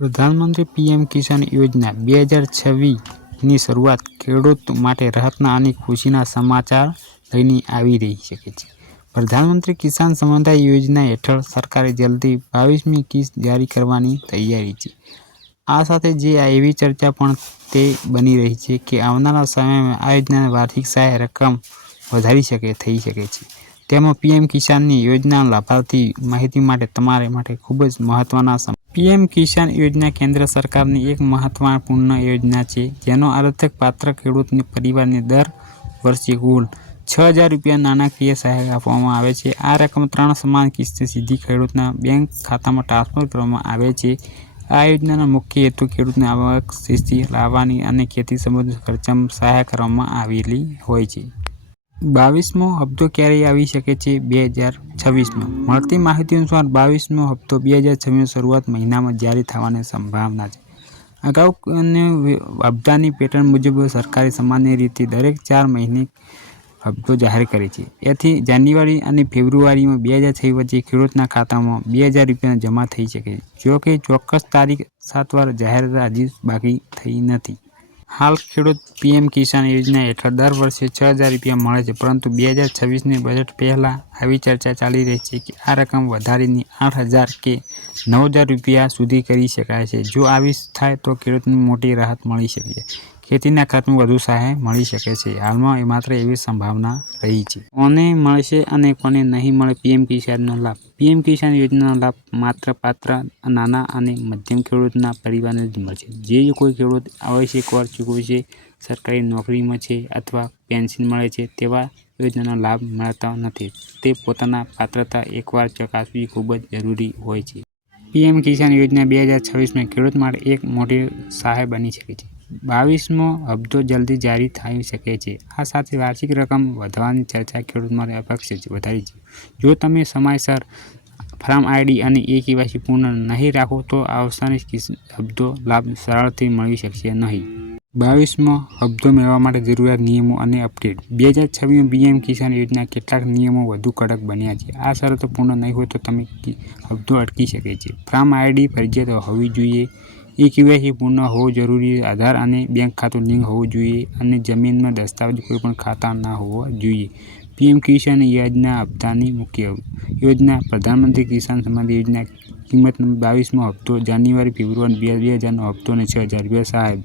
પ્રધાનમંત્રી પીએમ કિસાન યોજના 2026ની શરૂઆત ખેડૂત માટે રાહતના અને ખુશીના સમાચાર લઈને આવી રહી છે. પ્રધાનમંત્રી કિસાન સમ્માન યોજના હેઠળ સરકારે જલ્દી 22મી કિસ્ત જારી કરવાની તૈયારી છે. આ સાથે જ એવી ચર્ચા પણ તે બની રહી છે કે આવનારા સમયમાં આ યોજનાની વાર્ષિક સહાય રકમ વધારી થઈ શકે છે. તેમાં પીએમ કિસાનની યોજનાના લાભાર્થી માહિતી માટે તમારા માટે ખૂબ જ મહત્વના પીએમ કિસાન યોજના કેન્દ્ર સરકારની એક મહત્વપૂર્ણ યોજના છે, જેનો અર્થ પાત્ર ખેડૂત પરિવારને દર વર્ષે કુલ ₹6,000 નાણાકીય સહાય આપવામાં આવે છે. આ રકમ 3 સમાન કિસ્તો સીધી ખેડૂતના બેંક ખાતામાં ટ્રાન્સફર કરવામાં આવે છે. આ યોજનાનો મુખ્ય હેતુ ખેડૂતને આવક શિસ્ત લાવવાની અને ખેતી સંબંધિત ખર્ચમાં સહાય કરવામાં આવેલી હોય છે. 22મો હપ્તો ક્યારે આવી શકે છે? 2026માં. મળતી માહિતી અનુસાર 22મો હપ્તો 2026ની શરૂઆત મહિનામાં જારી થવાની સંભાવના છે. અગાઉની હપ્તાની પેટર્ન મુજબ સરકારે સામાન્ય રીતે દરેક 4 મહિને હપ્તો જાહેર કરે છે. એથી જાન્યુઆરી અને ફેબ્રુઆરીમાં 2026 વચ્ચે ખેડૂતના ખાતામાં ₹2,000 જમા થઈ શકે છે. જો કે ચોક્કસ તારીખ સત્તાવાર જાહેરાત હજી બાકી થઈ નથી. હાલ ખેડૂત પીએમ કિસાન યોજના હેઠળ દર વર્ષે ₹6,000 મળે છે, પરંતુ 2026ની બજેટ પહેલાં આવી ચર્ચા ચાલી રહી છે કે આ રકમ વધારીને ₹8,000 કે ₹9,000 સુધી કરી શકાય છે. જો આવી થાય તો ખેડૂતને મોટી રાહત મળી શકે છે. ખેતીના ખર્ચમાં વધુ સહાય મળી શકે છે. હાલમાં માત્ર એવી સંભાવના રહી છે. કોને મળશે અને કોને નહીં મળે પીએમ કિસાનનો લાભ? પીએમ કિસાન યોજનાનો લાભ માત્ર પાત્ર નાના અને મધ્યમ ખેડૂતોના પરિવારને જ મળશે. જે કોઈ ખેડૂત આવશ્યક કર ચૂકવે છે, સરકારી નોકરીમાં છે અથવા પેન્શન મળે છે, તેવા યોજનાનો લાભ મળતા નથી. તે પોતાના પાત્રતા એકવાર ચકાસવી ખૂબ જ જરૂરી હોય છે. પીએમ કિસાન યોજના 2026માં ખેડૂત માટે એક મોટી સહાય બની શકે છે. 22મો હપ્તો જલ્દી જારી થઈ શકે છે. આ સાથે વાર્ષિક રકમ વધવાની ચર્ચા ખેડૂત માટે અપેક્ષિત વધારી છે. જો તમે સમયસર ફાર્મ આઈડી અને કેવાયસી પૂર્ણ નહીં રાખો તો આવનારી હપ્તો લાભ સરળતાથી મળી શકશે નહીં. 22મો હપ્તો મેળવવા માટે જરૂરી નિયમો અને અપડેટ. 2026માં પીએમ કિસાન યોજના કેટલાક નિયમો વધુ કડક બન્યા છે. આ શરતો પૂર્ણ નહીં હોય તો તમે હપ્તો અટકી શકે છે. ફાર્મ આઈડી ફરજિયાત હોવી જોઈએ. કેવાયસી પૂર્ણ હોવું જરૂરી. આધાર અને બેંક ખાતું લિંક હોવું જોઈએ અને જમીનના દસ્તાવેજ કોઈપણ ખાતા ન હોવા જોઈએ. પીએમ કિસાન યોજના હપ્તાની મુખ્ય યોજના. પ્રધાનમંત્રી કિસાન સમ્માન યોજના કિંમત 22મો હપ્તો જાન્યુઆરી ફેબ્રુઆરી 2000નો હપ્તો અને ₹6,000 સહાય